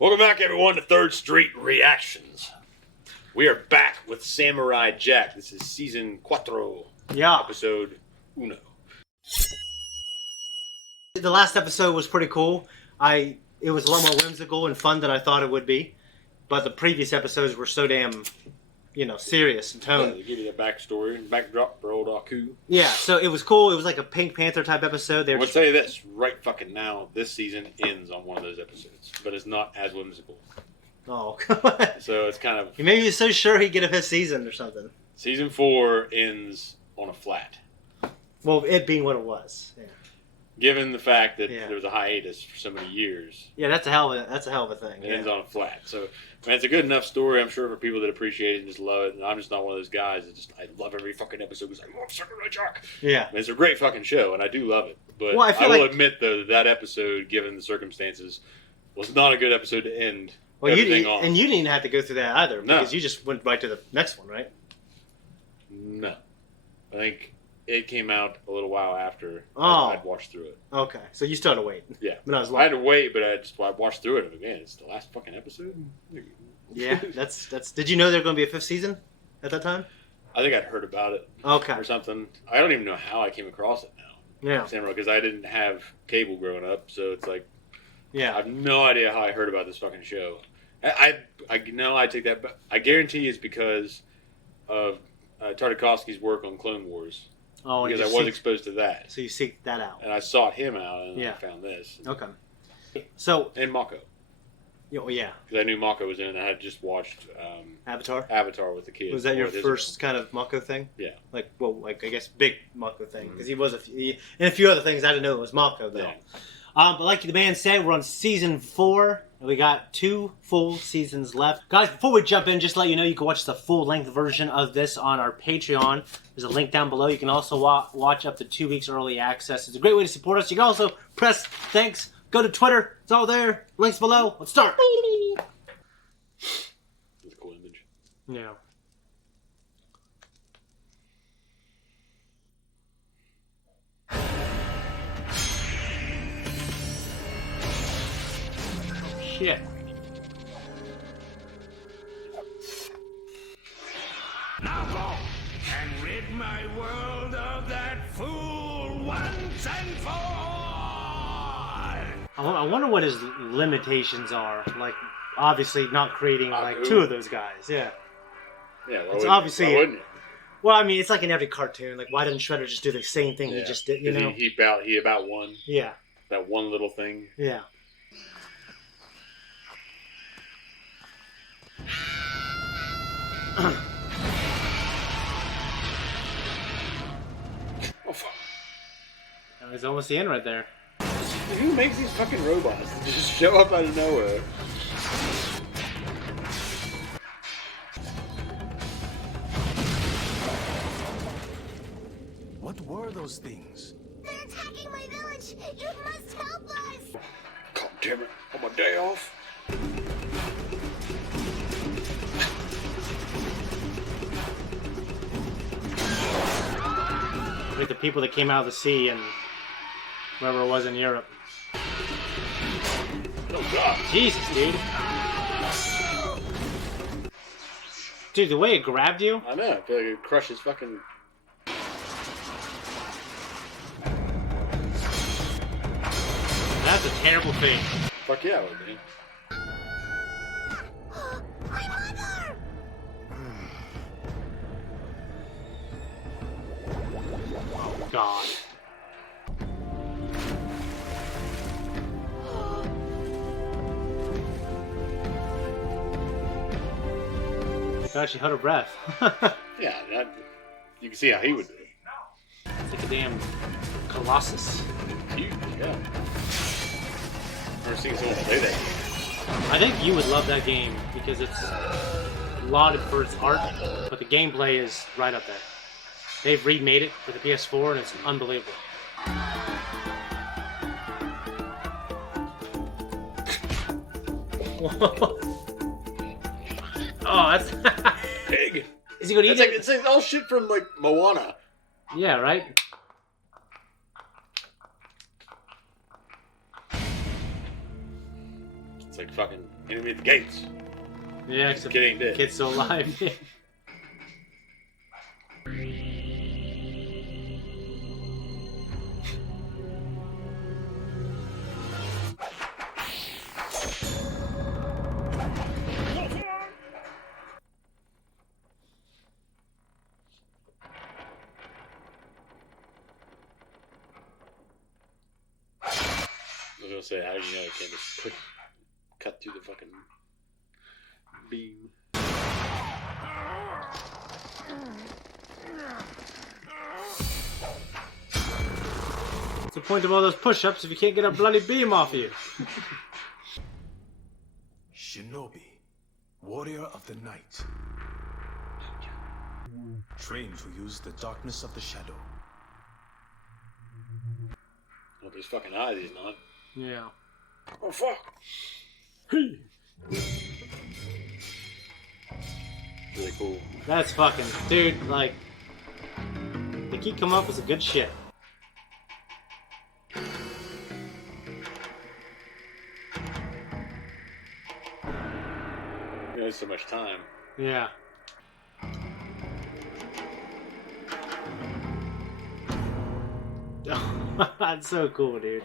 Welcome back, everyone, to Third Street Reactions. We are back with Samurai Jack. This is season 4, episode 1. The last episode was pretty cool. It was a lot more whimsical and fun than I thought it would be. But the previous episodes were so damn, serious in tone. Yeah, they give you a backstory, backdrop for old Aku. Yeah, so it was cool. It was like a Pink Panther type episode. I would say this, right fucking now, this season ends on one of those episodes. But it's not as whimsical. Oh, so it's kind of... Maybe he was so sure he'd get a fifth season or something. Season 4 ends on a flat. Well, it being what it was. Yeah. Given the fact that there was a hiatus for so many years. Yeah, that's a hell of a thing. It ends on a flat. So, man, it's a good enough story, I'm sure, for people that appreciate it and just love it. And I'm just not one of those guys that I love every fucking episode because I love Samurai Jack. Yeah. I mean, it's a great fucking show, and I do love it. But well, I will admit, though, that episode, given the circumstances, was not a good episode to end everything on. And you didn't have to go through that either, because you just went right to the next one, right? No. I think it came out a little while after I'd watched through it. Okay, so you still had to wait. Yeah. I had to wait, but I watched through it, and man, it's the last fucking episode. Yeah, that's. Did you know there was going to be a fifth season at that time? I think I'd heard about it. Okay. Or something. I don't even know how I came across it now. Yeah. Samurai, because I didn't have cable growing up, so it's like, yeah, I have no idea how I heard about this fucking show. I take that back. I guarantee it's because of Tartakovsky's work on Clone Wars. Oh, because I was exposed to that. So you seeked that out. And I sought him out, and I found this. Okay. So. And Mako. Oh, yeah. Because I knew Mako was in it, and I had just watched Avatar with the kids. Was that your first kind of Mako thing? Yeah. I guess big Mako thing. Because he was in a few other things. I didn't know it was Mako, though. Yeah. But like the man said, we're on season 4. And we got 2 full seasons left. Guys, before we jump in, just to let you know, you can watch the full-length version of this on our Patreon. There's a link down below. You can also watch up to 2 weeks early access. It's a great way to support us. You can also press thanks. Go to Twitter. It's all there. Links below. Let's start. That's a cool image. Yeah. Shit. Now go and rid my world of that fool once and for all. I wonder what his limitations are. Like, obviously not creating like 2 of those guys. Yeah. Yeah. It's obviously. Why wouldn't you? Well, I mean, it's like in every cartoon. Like, why didn't Shredder just do the same thing he just did? You know. He about one. Yeah. That one little thing. Yeah. Oh fuck! That was almost the end right there. Who makes these fucking robots that just show up out of nowhere? What were those things? They're attacking my village! You must help us! God damn it! On my day off. Like the people that came out of the sea and wherever it was in Europe. Oh god. Jesus, dude. Dude, the way it grabbed you. I know. I feel like it crushes fucking... That's a terrible thing. Fuck yeah, it would be. My mother! Oh, God. She actually held her breath. Yeah, you can see how he would do it. It's like a damn colossus. Huge, yeah. Never seen someone play that game. I think you would love that game because it's lauded for its art, but the gameplay is right up there. They've remade it for the PS4 and it's unbelievable. Oh, that's Pig. Is he gonna eat it? It's like all shit from like Moana. Yeah, right? It's like fucking Enemy at the gates. Yeah, The kid ain't dead. Kid's still alive. I was gonna say, how do you know it can't just cut through the fucking beam? What's the point of all those push-ups if you can't get a bloody beam off you? Shinobi, warrior of the night. Trained to use the darkness of the shadow. Well, his fucking eyes, he's not. Yeah. Oh, fuck! Really cool. That's fucking... Dude, like... They keep coming up with some good shit. There's so much time. Yeah. That's so cool, dude.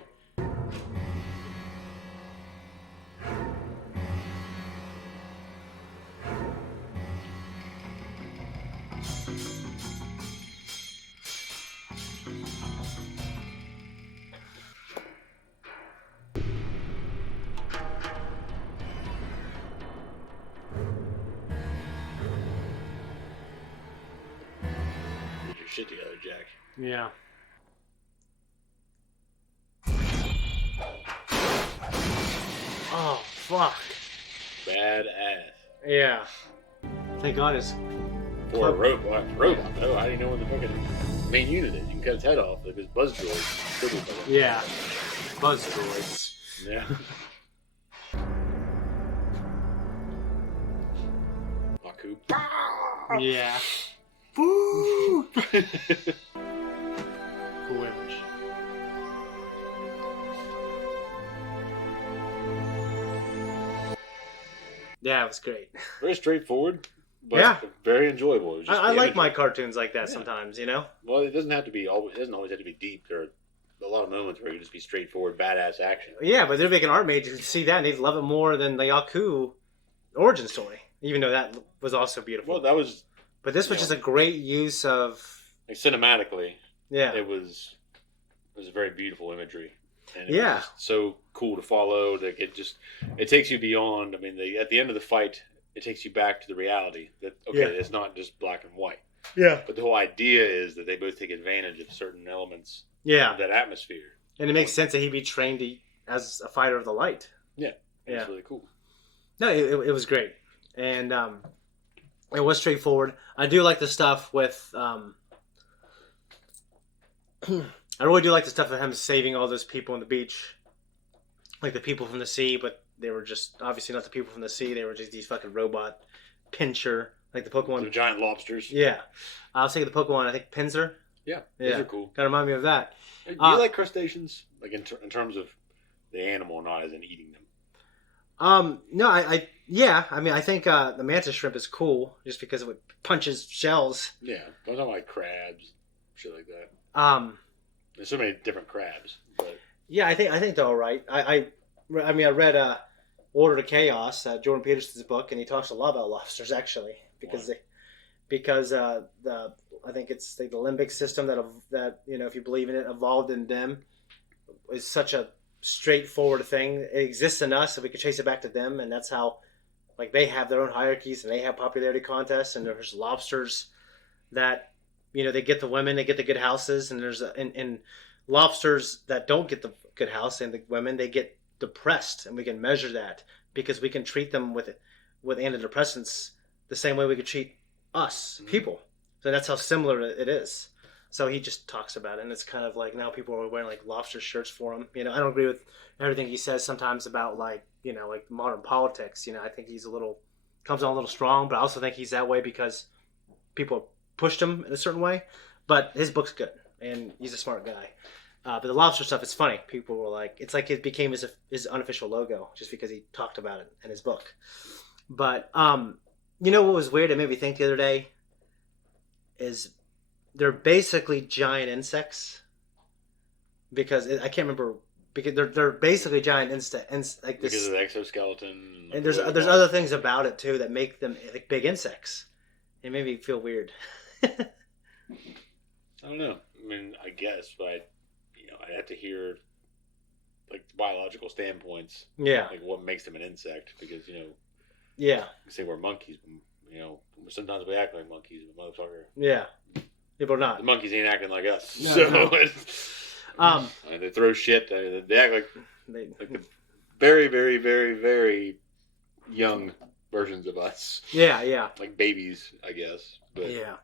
Get your shit together, Jack. Yeah. Oh, fuck. Badass. Yeah. Thank God it's... For a robot, though, how do you know what the fucking main unit is? You can cut its head off if it's buzz droid. Yeah. Buzz droids. Yeah. Baku. Yeah. Cool image. Yeah, it was great. Very straightforward, but Yeah. very enjoyable. It was just I the like imagery. my cartoons like that sometimes, you know? Well, it doesn't have to be always. It doesn't always have to be deep. There are a lot of moments where you just be straightforward, badass action. Yeah, but they're making art made to see that and they'd love it more than the Yaku origin story, even though that was also beautiful. Well, that was But this was just a great use of... like, cinematically. Yeah. It was very beautiful imagery. And Yeah. was just so cool to follow. Like it takes you beyond. I mean, at the end of the fight, it takes you back to the reality that it's not just black and white. Yeah. But the whole idea is that they both take advantage of certain elements Yeah. of that atmosphere. And it makes sense that he'd be trained as a fighter of the light. Yeah. Yeah. It's really cool. No, it was great. And it was straightforward. I do like the stuff with... I really do like the stuff of him saving all those people on the beach. Like the people from the sea, but they were just obviously not the people from the sea. They were just these fucking robot pincher, like the Pokemon. The giant lobsters. Yeah. I was thinking the Pokemon, I think Pinsir. Yeah. Those Yeah. are cool. Kind of remind me of that. Do you like crustaceans? Like in terms of the animal, not as in eating them? No, yeah. I mean, I think the mantis shrimp is cool just because it punches shells. Yeah. I'm talking like crabs, shit like that. There's so many different crabs. But Yeah, I think they're all right. I mean, I read Order to Chaos, Jordan Peterson's book, and he talks a lot about lobsters actually because I think it's the limbic system that you know, if you believe in it, evolved in them is such a straightforward thing. It exists in us, so we can chase it back to them, and that's how, like, they have their own hierarchies and they have popularity contests, and there's lobsters that, you know, they get the women, they get the good houses, and there's and lobsters that don't get the good house and the women, they get depressed, and we can measure that because we can treat them with antidepressants the same way we could treat us people. So that's how similar it is. So he just talks about it, and it's kind of like now people are wearing like lobster shirts for him. You know, I don't agree with everything he says sometimes about, like, you know, like modern politics. You know, I think he's comes on a little strong, but I also think he's that way because people pushed him in a certain way. But his book's good, and he's a smart guy. But the lobster stuff is funny. People were like, it's like it became his unofficial logo just because he talked about it in his book. But you know what was weird? It made me think the other day is they're basically giant insects because I can't remember because they're basically giant insects like this because of the exoskeleton. And there's other things about it too that make them like big insects. It made me feel weird. I don't know. I mean, I guess, but I'd have to hear like the biological standpoints. Yeah. Like what makes them an insect? Because Yeah. you say we're monkeys. Sometimes we act like monkeys, but motherfucker. Yeah. People are The not. monkeys ain't acting like us. No, so no. they throw shit. They act like They, the very, very, very, very young versions of us. yeah. Yeah. Like babies, I guess. But Yeah.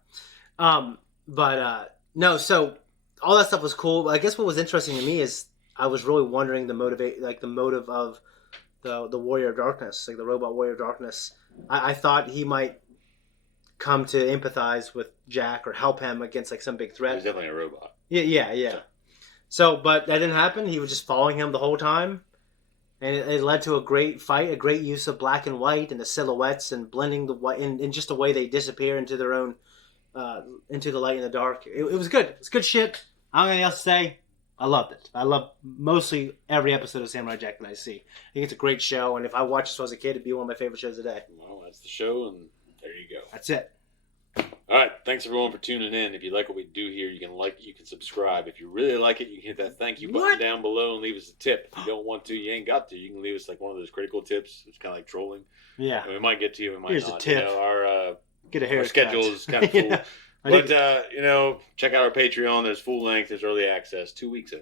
No, so all that stuff was cool. I guess what was interesting to me is I was really wondering the motive of the Warrior of Darkness, like the robot Warrior of Darkness. I thought he might come to empathize with Jack or help him against like some big he threat. was definitely a robot. Yeah. So, but that didn't happen. He was just following him the whole time. And it led to a great fight, a great use of black and white and the silhouettes and blending the white in just the way they disappear into their own, into the light and the dark. It was good. It's good shit. I don't have anything else to say. I loved it. I love mostly every episode of Samurai Jack that I see. I think it's a great show, and if I watched this when I was a kid, it'd be one of my favorite shows today. Well, that's the show, and there you go. That's it. All right, thanks everyone for tuning in. If you like what we do here, you can subscribe. If you really like it, you can hit that thank you button What? down below and leave us a tip. If you don't want to, you ain't got to. You can leave us like one of those critical tips. It's kind of like trolling. Yeah. And we might get to you, we might Here's not. a tip. Our Get a haircut. schedule is kind of full. Yeah. But check out our Patreon. There's full length. There's early access. 2 weeks of